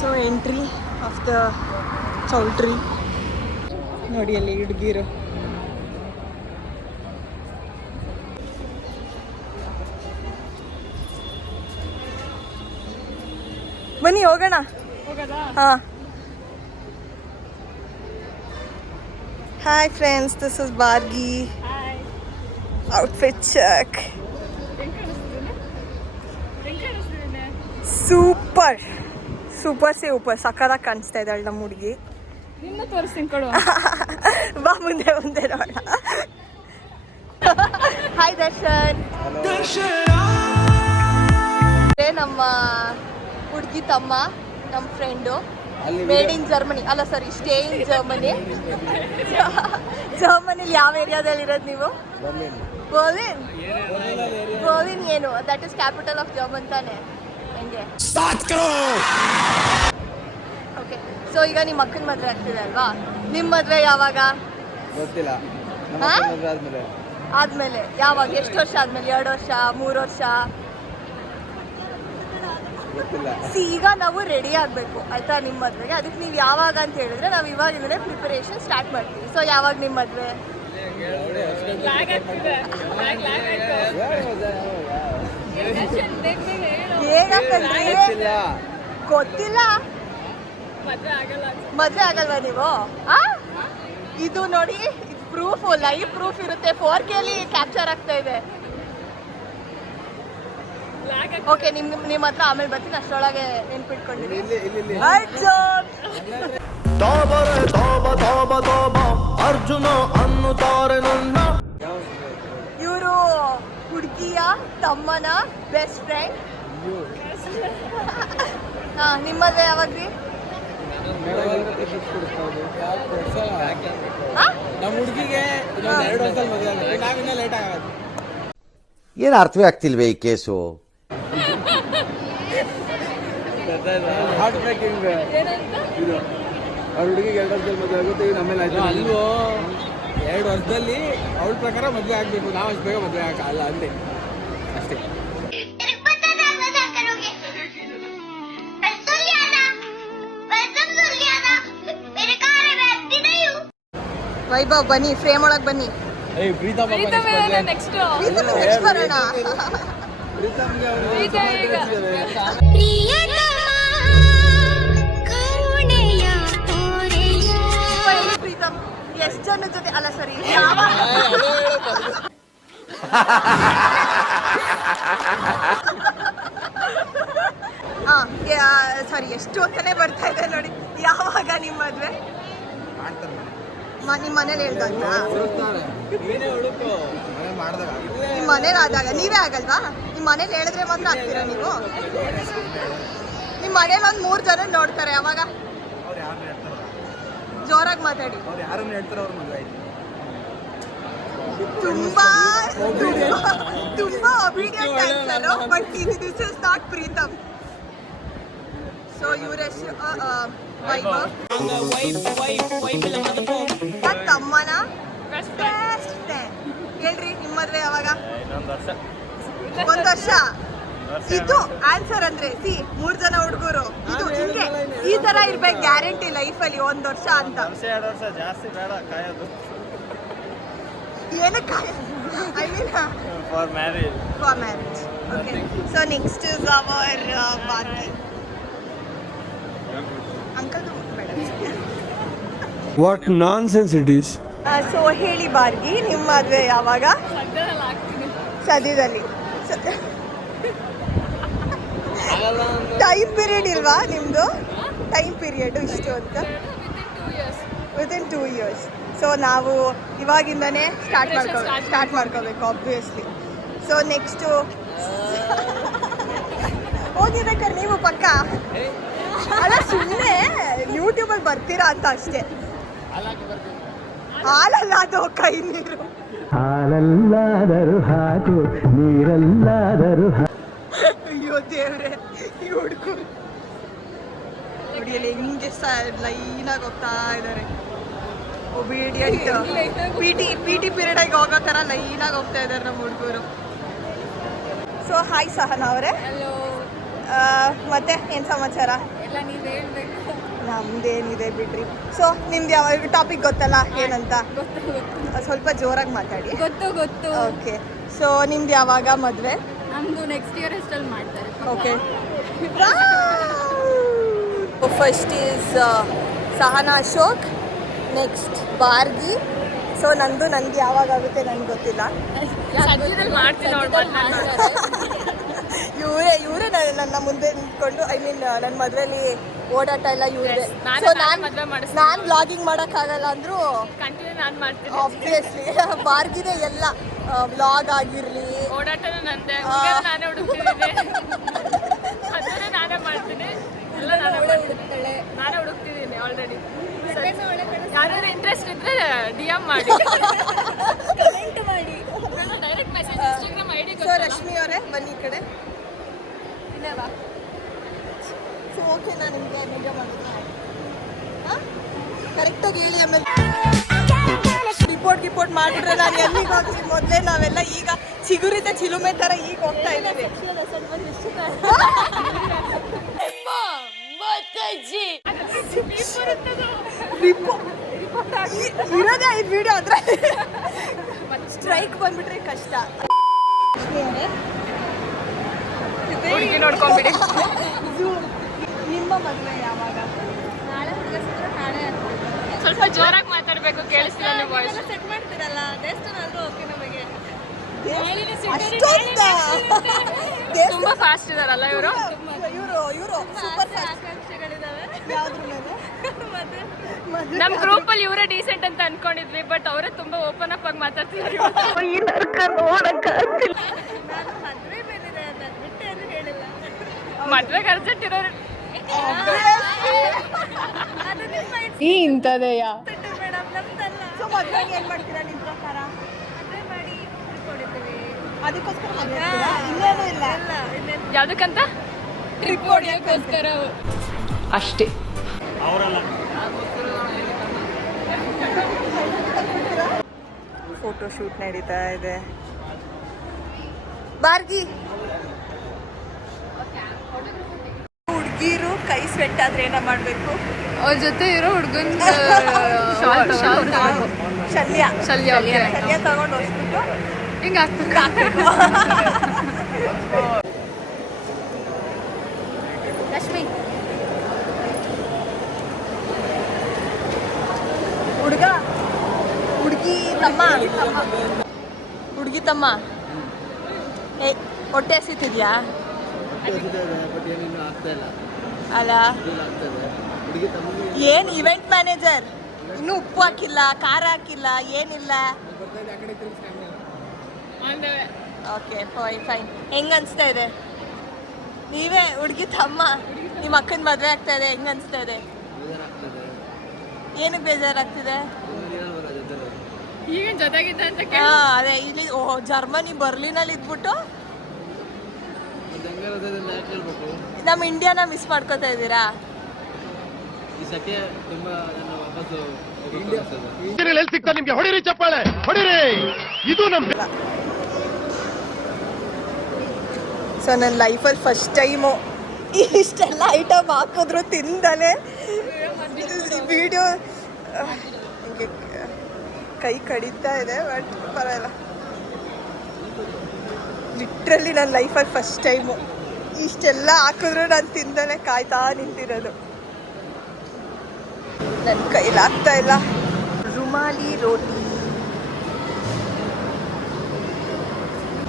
So entry of the choultry ನೋಡಿ ಅಲ್ಲಿ ಹುಡುಗಿರು. ಬನ್ನಿ ಹೋಗೋಣ. ಹಾಂ. Hi friends, this is Bargi. Outfit check. Super super super ಸಕ್ಕತ್ತಾಗಿ ಕಾಣಿಸ್ತಾ ಇದ್ದಾಳೆ ನಮ್ಮ ಹುಡುಗಿ. ಬಾ ಮುಂದೆ ಮುಂದೆ ನೋಡ. ಹಾಯ್ ದರ್ಶನ್. ನಮ್ಮ ಹುಡುಗಿ ತಮ್ಮ, ನಮ್ಮ ಫ್ರೆಂಡು, ಮೇಡ್ ಇನ್ ಜರ್ಮನಿ. ಅಲ್ಲ ಸಾರಿ, ಸ್ಟೇ ಇನ್ ಜರ್ಮನಿ. ಜರ್ಮನಿಲಿ ಯಾವ ಏರಿಯಾದಲ್ಲಿ ಇರೋದು ನೀವು? ಬರ್ಲಿನ್. ಬರ್ಲಿನ್ ಏನು? That is capital of German ತಾನೆ? ಹೆಂಗೆ? ಓಕೆ, ಸೊ ಈಗ ನಿಮ್ಮ ಅಕ್ಕನ ಮದುವೆ ಆಗ್ತಿದೆ ಅಲ್ವಾ? ನಿಮ್ಮ ಮದುವೆ ಯಾವಾಗ? ಗೊತ್ತಿಲ್ಲ. ಆದ್ಮೇಲೆ ಯಾವಾಗ? ಎಷ್ಟು ವರ್ಷ ಆದ್ಮೇಲೆ? 2 ವರ್ಷ, 3 ವರ್ಷ? ಈಗ ನಾವು ರೆಡಿ ಆಗಬೇಕು ಆಯ್ತಾ ನಿಮ್ಮ ಮದುವೆಗೆ. ಅದಕ್ಕೆ ನೀವು ಯಾವಾಗ ಅಂತ ಹೇಳಿದ್ರೆ ನಾವು ಇವಾಗಿಂದಲೇ ಪ್ರಿಪರೇಷನ್ ಸ್ಟಾರ್ಟ್ ಮಾಡ್ತೀವಿ. ಸೊ ಯಾವಾಗ ನಿಮ್ಮ ಮದುವೆ? ಗೊತ್ತಿಲ್ಲ. ಮದುವೆ ಆಗಲ್ವಾ ನೀವು? ಇದು ನೋಡಿ, ಪ್ರೂಫ್, ಲೈವ್ ಪ್ರೂಫ್ ಇರುತ್ತೆ. 4K ಕ್ಯಾಪ್ಚರ್ ಆಗ್ತಾ ಇದೆ. ಓಕೆ, ನಿಮ್ಮ ಹತ್ರ ಆಮೇಲೆ ಬರ್ತೀನಿ. ಅಷ್ಟರೊಳಗೆ ನೆನ್ಪಿಟ್ಕೊಂಡಿದ್ದೀನಿ. ಅರ್ಜುನ ಅನ್ನುತ್ತಾರೆ ನನ್ನ. ಇವರು ಹುಡುಗಿಯ ತಮ್ಮನ ಬೆಸ್ಟ್ ಫ್ರೆಂಡ್. ಹಾ, ನಿಮ್ಮದೇ ಯಾವಾಗ್ರಿ? ನಮ್ಮ ಹುಡುಗಿಗೆ 2 ವರ್ಷದಲ್ಲಿ ಮದುವೆ ಆಗುತ್ತೆ. ನಾವಿನ್ನ ಲೇಟ್ ಆಗೋದು. ಏನು ಅರ್ಥವೇ ಆಗ್ತಿಲ್ವೇ ಈ ಕೇಸು? ಹಾರ್ಟ್ ಬ್ರೇಕಿಂಗ್ ಇದು. ಅವ್ರ ಹುಡುಗಿಗೆ 2 ವರ್ಷದಲ್ಲಿ ಮದುವೆ ಆಗುತ್ತೆ. ಈಗ ನಮ್ಮೇಲೆ ಆಯ್ತು ಅಲ್ವೋ? 2 ವರ್ಷದಲ್ಲಿ ಅವಳ ಪ್ರಕಾರ ಮದುವೆ ಆಗಬೇಕು. ನಾವು ಅಷ್ಟು ಬೇಗ ಮದುವೆ ಆಗಲ್ಲ ಅಂದೆ ಅಷ್ಟೇ. ವೈಭವ್ ಬನ್ನಿ, ಫ್ರೇಮ್ ಒಳಗೆ ಬನ್ನಿ. ಪ್ರೀತಮ್ ನೆಕ್ಸ್ಟ್ ಬರೋಣ. ಪ್ರೀತಮ್ ಎಷ್ಟು ಜನ ಜೊತೆ? ಅಲ್ಲ ಸರಿ, ಸಾರಿ, ಎಷ್ಟು ಹೊತ್ತನೇ ಬರ್ತಾ ಇದೆ ನೋಡಿ. ಯಾವಾಗ ನಿಮ್ಮ ಮದುವೆ? ನಿಮ್ಮ ಮನೇಲಿ ಹೇಳ್ದಾಗ? ನಿಮ್ಮ ಮನೇಲಿ ಆದಾಗ ನೀವೇ ಆಗಲ್ವಾ? ನಿಮ್ಮ ಮನೇಲಿ ಹೇಳಿದ್ರೆ ಮಾತ್ರ ಆಗ್ತೀರಾ ನೀವು? ನಿಮ್ಮ ಮನೇಲಿ 1-3 ಜನ ನೋಡ್ತಾರೆ. ಯಾವಾಗ? ಜೋರಾಗಿ ಮಾತಾಡಿ. ತುಂಬಾ ತುಂಬಾ obedient answer. But this is not Preetham. So ಇವರೆಷ್ಟು ವೈಭವ್ ತಮ್ಮನ ಬೆಸ್ಟ್ ಫ್ರೆಂಡ್. ಹೇಳ್ರಿ, ನಿಮ್ಮ ಮದುವೆ ಯಾವಾಗ? 1 ವರ್ಷ. ಇದು ಆನ್ಸರ್ ಅಂದ್ರೆ 3 ಜನ ಹುಡುಗರು. ಇದು ಹಿಂಗೆ ಈ ತರ ಇರ್ಬೇಕು ಗ್ಯಾರಂಟಿ ಲೈಫಲ್ಲಿ. 1 ವರ್ಷ ಅಂತ. 2 ವರ್ಷ ಜಾಸ್ತಿ ಬೇಡ ಕಾಯೋದು. ಏನು ಕಾಯೋದು? I mean for marriage. Okay, so next is our Bargi. Uncle what nonsense it is. So ಹೇಳಿ ಬಾರ್ಗಿ, ನಿಮ್ಮ ಮದುವೆ ಯಾವಾಗ? ಸದ್ಯದಲ್ಲಿ. ಟೈಮ್ ಪೀರಿಯಡ್ ಇಲ್ವಾ ನಿಮ್ಮದು? ಟೈಮ್ ಪೀರಿಯಡ್ ಇಷ್ಟು ಅಂತ? Within 2 years. ಸೊ ನಾವು ಇವಾಗಿಂದನೇ ಸ್ಟಾರ್ಟ್ ಮಾಡ್ಕೋಬೇಕು ಆಬ್ವಿಯಸ್ಲಿ. ಸೊ ನೆಕ್ಸ್ಟು ಹೋಗಿರ್ಬೇಕಾದ್ರೆ ನೀವು ಪಕ್ಕ ಅಲ್ಲ, ಸುಮ್ಮನೆ ಯೂಟ್ಯೂಬಲ್ಲಿ ಬರ್ತೀರಾ ಅಂತ ಅಷ್ಟೇ. ಹಾಲಲ್ಲ, ಅದು ಕೈ ನೀರು. ಹಾಲಲ್ಲಾದರೂ ಹಾಕು, ನೀರಲ್ಲಾದರೂ. ಅಯ್ಯೋ ದೇವ್ರೆ, ಈ ಹುಡುಗರು ನೋಡಿ ಹೆಂಗೆ ಲೈನಾಗಿ ಹೋಗ್ತಾ ಇದ್ದಾರೆ. ಒಬಿಡಿಯಂಟ್ ಪಿ ಟಿ ಪೀರಿಯಡ್ ಆಗಿ ಹೋಗೋ ಥರ ಲೈನಾಗಿ ಹೋಗ್ತಾ ಇದ್ದಾರೆ ನಮ್ಮ ಹುಡುಗರು. ಸೊ ಹಾಯ್ ಸಹನಾ ಅವರೇ. ಮತ್ತೆ ಏನು ಸಮಾಚಾರ? ಇಲ್ಲ, ನೀವು ಹೇಳ್ಬೇಕು. ನಮ್ದೇನಿದೆ ಬಿಡ್ರಿ. ಸೊ ನಿಮ್ದು ಯಾವ ಟಾಪಿಕ್ ಗೊತ್ತಲ್ಲ ಏನಂತ? ಗೊತ್ತು ಸ್ವಲ್ಪ ಜೋರಾಗಿ ಮಾತಾಡಿ. ಗೊತ್ತು. ಓಕೆ, ಸೊ ನಿಮ್ದು ಯಾವಾಗ ಮದುವೆ? ನಮ್ದು ನೆಕ್ಸ್ಟ್ ಇಯರ್ ಎಷ್ಟಲ್ಲಿ ಮಾಡ್ತಾರೆ. Okay, first is Sahana Ashok, next Bhargi. So ನನಗೆ ಯಾವಾಗ ಆಗುತ್ತೆ ನನಗೆ ಗೊತ್ತಿಲ್ಲ. ಇವರೇ ನನ್ನ ಮುಂದೆ ನಿಂತ್ಕೊಂಡು ನನ್ನ ಮದುವೆಲಿ ಓಡಾಟ ಎಲ್ಲ ಇವ್ರೆ. ಸೊ ನಾನು ವ್ಲಾಗಿಂಗ್ ಮಾಡೋಕ್ಕಾಗಲ್ಲ ಅಂದರೂ ಆಬ್ವಿಯಸ್ಲಿ ಭಾರ್ಗಿನೇ ಎಲ್ಲ ವ್ಲಾಗ್ ಆಗಿರಲಿ, ಓಡಾಟನೂ ನಂದೆ, ನಾನೇ ಮಾಡ್ತೀನಿ, ಎಲ್ಲ ನಾನೇ ಹುಡುಕ್ತಿದ್ದೀನಿ ಆಲ್ರೆಡಿ. ಯಾರಾದ್ರೂ ಇಂಟ್ರೆಸ್ಟ್ ಇದ್ರೆ DM ಮಾಡಿ, direct message Instagram ID. So Rashmi ಅವರೇ ಬನ್ನಿ ಈ ಕಡೆ. ಸೊ ಓಕೆ, ನಾನು ನಿಮಗೆ ನಿಜ ಮಾಡಿದ್ರೆ ಕರೆಕ್ಟಾಗಿ ಹೇಳಿ. ಆಮೇಲೆ ರಿಪೋರ್ಟ್ ಮಾಡಿಬಿಟ್ರೆ ನಾನು ಎಲ್ಲಿಗೆ ಹೋಗ್ತೀನಿ? ಮೊದಲೇ ನಾವೆಲ್ಲ ಈಗ ಚಿಗುರಿದ ಚಿಲುಮೆ ಥರ ಈಗ ಹೋಗ್ತಾ ಇದ್ದೀವಿ. ಇರೋದೇ 5 ವಿಡಿಯೋ ಆದರೆ ಸ್ಟ್ರೈಕ್ ಬಂದ್ಬಿಟ್ರೆ ಕಷ್ಟ. ಹುಡುಗಿ ನೋಡ್ಕೊಂಡ್ಬಿಡಿ. ನಿಮ್ಮ ಮದುವೆ ಯಾವಾಗ? ನಾಳೆ ಹುಡುಗ ಸಿಕ್ಕರೆ ನಾಳೆ ಸ್ವಲ್ಪ ಜೋರಾಗಿ ಮಾತಾಡಬೇಕು, ಕೇಳಿಸ್ತಿಲ್ಲ ನಿಮ್ಮ ವಾಯ್ಸ್. ಸೆಟ್ ಮಾಡ್ತೀರಲ್ಲ, ದೇವಸ್ಥಾನ ಓಕೆ ನಮಗೆ. ಅಷ್ಟೊಂದ ತುಂಬಾ ಫಾಸ್ಟ್ ಇದಾರಲ್ಲ ಇವರು. ಇವರು ಸೂಪರ್ ಆಕಾಂಕ್ಷೆಗಳಿದಾವೆ. ಯಾವ್ದ್ರ ಮೇಲೆ? ನಮ್ ಗ್ರೂಪ್ ಅಲ್ಲಿ ಇವರೇ ಡೀಸೆಂಟ್ ಅಂತ ಅನ್ಕೊಂಡಿದ್ವಿ, ಬಟ್ ಅವರೇ ತುಂಬಾ ಓಪನ್ ಅಪ್ ಆಗಿ ಮಾತಾಡ್ತಿದ್ದಾರೆ. ನಾನು ಮದುವೆ ಮೇಲಿದೆ ಅಂತ ಬಿಟ್ಟು ಏನು ಹೇಳಿಲ್ಲ. ಮದ್ವೆಗೆ ಅರ್ಜೆಂಟ್ ಇರೋರು ಅದು ನಿಮ್ಮ ಈ ಇಂಥದೆಯಾ? ಮೇಡಮ್, ನಮ್ದಲ್ಲ. ಸೊ ಮದುವೆಗೆ ಏನ್ ಮಾಡ್ತೀರಾ ನಿಮ್ಮ ಪ್ರಕಾರ? ಮದುವೆ ಮಾಡಿ ಕೊಡ್ತೀವಿ. ಅದಕ್ಕೋಸ್ಕರ ಮದುವೆ ಆಗ್ತೀರಾ? ಇನ್ನೇನು ಇಲ್ಲ. ಇನ್ನೇನು ಯಾವ್ದಕ್ಕಂತ? ಟ್ರಿಪ್ ಹೊಡಿಯೋಕ್ಕೋಸ್ಕರ ಅಷ್ಟೇ. ಫೋಟೋ ಶೂಟ್ ನಡೀತಾ ಇದೆ. ಭಾರ್ಗಿ, ಹುಡುಗಿರು ಕೈ ಸ್ವೆಟ್ ಆದ್ರೆ ಏನ ಮಾಡ್ಬೇಕು? ಅವ್ರ ಜೊತೆ ಇರೋ ಹುಡುಗನ್ ಶಲ್ಯ ತಗೊಂಡು ಹೋಗ್ಬಿಟ್ಟು ಹಿಂಗ ಹಾಕ್ಬೇಕು. ಲಕ್ಷ್ಮಿ ಹುಡುಗಿ ತಮ್ಮ ಹೊಟ್ಟೆ ಹಸಿತಿದ್ಯಾ? ಬಟ್ ಏನಿನ್ನೂ ಆಗ್ತಾ ಇಲ್ಲ. ಅಲ್ಲ, ಏನ್ ಇವೆಂಟ್ ಮ್ಯಾನೇಜರ್, ಇನ್ನೂ ಉಪ್ಪು ಹಾಕಿಲ್ಲ, ಖಾರ ಹಾಕಿಲ್ಲ, ಏನಿಲ್ಲ. Okay fine. ಹೆಂಗ ಅನ್ಸ್ತಾ ಇದೆ? ನೀವೇ ಹುಡುಗಿ ತಮ್ಮ, ನಿಮ್ಮ ಅಕ್ಕನ ಮದುವೆ ಆಗ್ತಾ ಇದೆ, ಹೆಂಗ ಅನ್ಸ್ತಾ ಇದೆ? ಏನಕ್ಕೆ ಬೇಜಾರಾಗ್ತಿದೆ? ಈಗ ಜೊತೆಗಿದ್ದ ಅಂತ ಅದೇ ಇಲ್ಲಿ ಜರ್ಮನಿ ಬರ್ಲಿನಲ್ಲಿ ಇದ್ಬಿಟ್ಟು ನಮ್ಮ ಇಂಡಿಯಾನ ಮಿಸ್ ಮಾಡ್ಕೋತಾ ಇದ್ದೀರಾ? ನಿಮ್ಗೆ ಹೊಡಿರಿ ಚಪ್ಪಾಳೆ ಹೊಡಿರಿ, ಇದು ನಮ್ಮ. ಸೊ ನನ್ನ ಲೈಫಲ್ಲಿ ಫಸ್ಟ್ ಟೈಮು ಇಷ್ಟೆಲ್ಲ ಐಟಮ್ ಹಾಕಿದ್ರು ತಿಂದಲೇ ವಿಡಿಯೋ ಕೈ ಕಡಿತಾ ಇದೆ, ಬಟ್ ಪರವಾಗಿಲ್ಲ. ಲಿಟ್ರಲಿ ನನ್ನ ಲೈಫಲ್ಲಿ ಫಸ್ಟ್ ಟೈಮು ಇಷ್ಟೆಲ್ಲ ಹಾಕಿದ್ರು ನಾನು ತಿಂದಲೇ ಕಾಯ್ತಾ ನಿಂತಿರೋದು. ನನ್ನ ಕೈಲಾಗ್ತಾ ಇಲ್ಲ. ರುಮಾಲಿ ರೋಟಿ,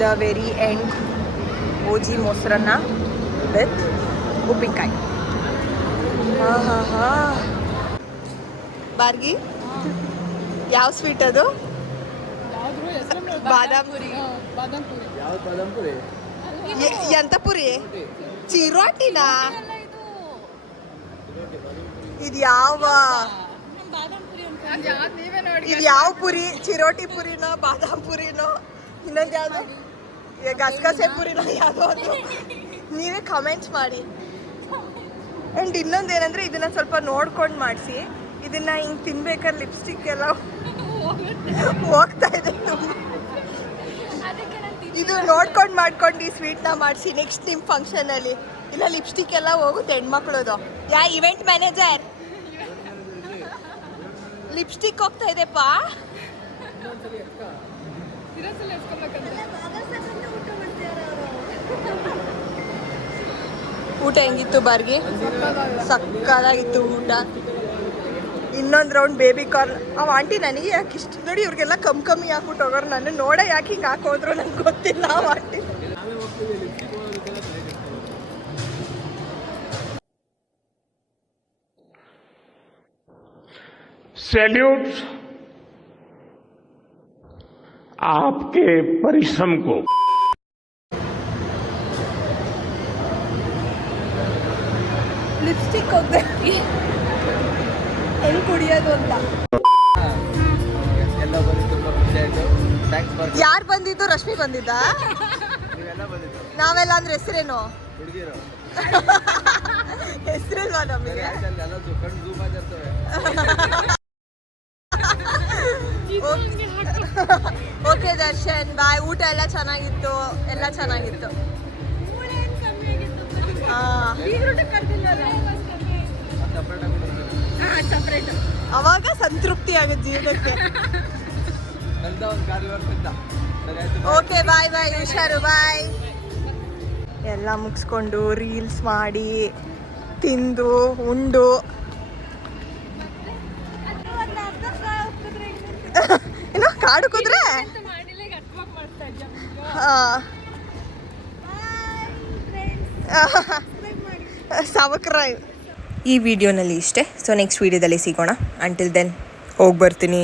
ದ ವೆರಿ ಎಂಡ್ ಓಜಿ ಮೊಸರನ್ನ ವಿತ್ ಉಪ್ಪಿನಕಾಯಿ. ಹಾ ಭಾರ್ಗಿ, ಯಾವ ಸ್ವೀಟ್ ಅದು? ಬಾದಾಮ್ ಪುರಿ. ಯಾವ್ದು ಬಾದಾಮ್ ಪುರಿ? ಎಂತ ಪುರಿ? ಚಿರೋಟಿನಾ? ಇದು ಯಾವ ಪುರಿ? ಚಿರೋಟಿ ಪುರಿನೋ ಬಾದಾಮ್ ಪುರಿನೋ ಇನ್ನೊಂದು ಯಾವುದು ಗಸಗಸೆ ಪುರಿನೋ ಯಾವುದೋ ಒಂದು? ನೀವೇ ಕಮೆಂಟ್ಸ್ ಮಾಡಿ. ಆ್ಯಂಡ್ ಇನ್ನೊಂದು ಏನಂದರೆ, ಇದನ್ನು ಸ್ವಲ್ಪ ನೋಡ್ಕೊಂಡು ಮಾಡಿಸಿ. ಇದನ್ನು ಹಿಂಗೆ ತಿನ್ಬೇಕಾದ್ರೆ ಲಿಪ್ಸ್ಟಿಕ್ ಎಲ್ಲ ಹೋಗ್ತಾ ಇದೆ. ಇದು ನೋಡ್ಕೊಂಡು ಮಾಡ್ಕೊಂಡು ಈ ಸ್ವೀಟ್ನ ಮಾಡಿಸಿ ನೆಕ್ಸ್ಟ್ ನಿಮ್ಮ ಫಂಕ್ಷನಲ್ಲಿ. ಇಲ್ಲ ಲಿಪ್ಸ್ಟಿಕ್ ಎಲ್ಲ ಹೋಗುತ್ತೆ ಹೆಣ್ಮಕ್ಳದು. ಯಾ ಇವೆಂಟ್ ಮ್ಯಾನೇಜರ್ ಲಿಪ್ಸ್ಟಿಕ್ ಹೋಗ್ತಾ ಇದೆಪ್ಪ. ಊಟ ಹೆಂಗಿತ್ತು ಬಾರ್ಗಿ? ಸಕ್ಕದಾಗಿತ್ತು ಊಟ. ಇನ್ನೊಂದು ರೌಂಡ್ ಬೇಬಿ ಕಾರ್ನ್. ಅವ ಆಂಟಿ ನನಗೆ ಯಾಕೆ ಇಷ್ಟ ನೋಡಿ ಇವ್ರಿಗೆಲ್ಲ ಕಮ್ಮಿ ಹಾಕ್ಬಿಟ್ಟು ಹೋಗೋರು. ನಾನು ನೋಡ ಯಾಕೆ ಹಿಂಗೆ ಹಾಕೋದ್ರು ನಂಗೆ ಗೊತ್ತಿಲ್ಲ. ಅವ ಆಂಟಿ सैल्यूट आपके परिश्रम को. ಲಿಪ್ಸ್ಟಿಕ್ ಹೋಗ್ದೆ ಹೆಂಗೆ ಕುಡಿಯೋದು ಅಂತ. ಎಲ್ಲ ಬಂದು ತುಂಬ ಖುಷಿ ಆಯಿತು. Thanks for. ಯಾರು ಬಂದಿದ್ದು? ರಶ್ಮಿ ಬಂದಿದ್ದ? ನೀವೆಲ್ಲ ಬಂದಿದ್ದು ನಾವೆಲ್ಲ ಅಂದ್ರೆ ಹೆಸರೇನು? ಹುಡುಗಿರು ಹೆಸರಿಲ್ವಾ ನಮಗೆ? ಎಲ್ಲ ಕಣ್ಣು ಝೂಮ್ ಆಗಿರ್ತವೆ. ಓಕೆ ದರ್ಶನ್ ಬಾಯ್. ಊಟ ಎಲ್ಲ ಚೆನ್ನಾಗಿತ್ತು, ಎಲ್ಲ ಚೆನ್ನಾಗಿತ್ತು. ಅವಾಗ ಸಂತೃಪ್ತಿ ಆಗುತ್ತೆ ಜೀವನಕ್ಕೆ. ನಂದ ಒಂದು ಕಾರ್ ಇವತ್ತಿಂದ ಸರಿ ಆಯ್ತು. ಓಕೆ ಬಾಯ್ ಬಾಯ್, ಹುಷಾರು ಬಾಯ್. ಎಲ್ಲ ಮುಗಿಸ್ಕೊಂಡು ರೀಲ್ಸ್ ಮಾಡಿ ತಿಂದು ಉಂಡು ಏನೋ ಕಾಡು ಕುದ್ರೆ ಸಾವಕ್ರ. ಈ ವಿಡಿಯೋನಲ್ಲಿ ಇಷ್ಟೇ. ಸೊ ನೆಕ್ಸ್ಟ್ ವಿಡಿಯೋದಲ್ಲಿ ಸಿಗೋಣ. ಅಂಟಿಲ್ ದೆನ್ ಹೋಗಿ ಬರ್ತೀನಿ.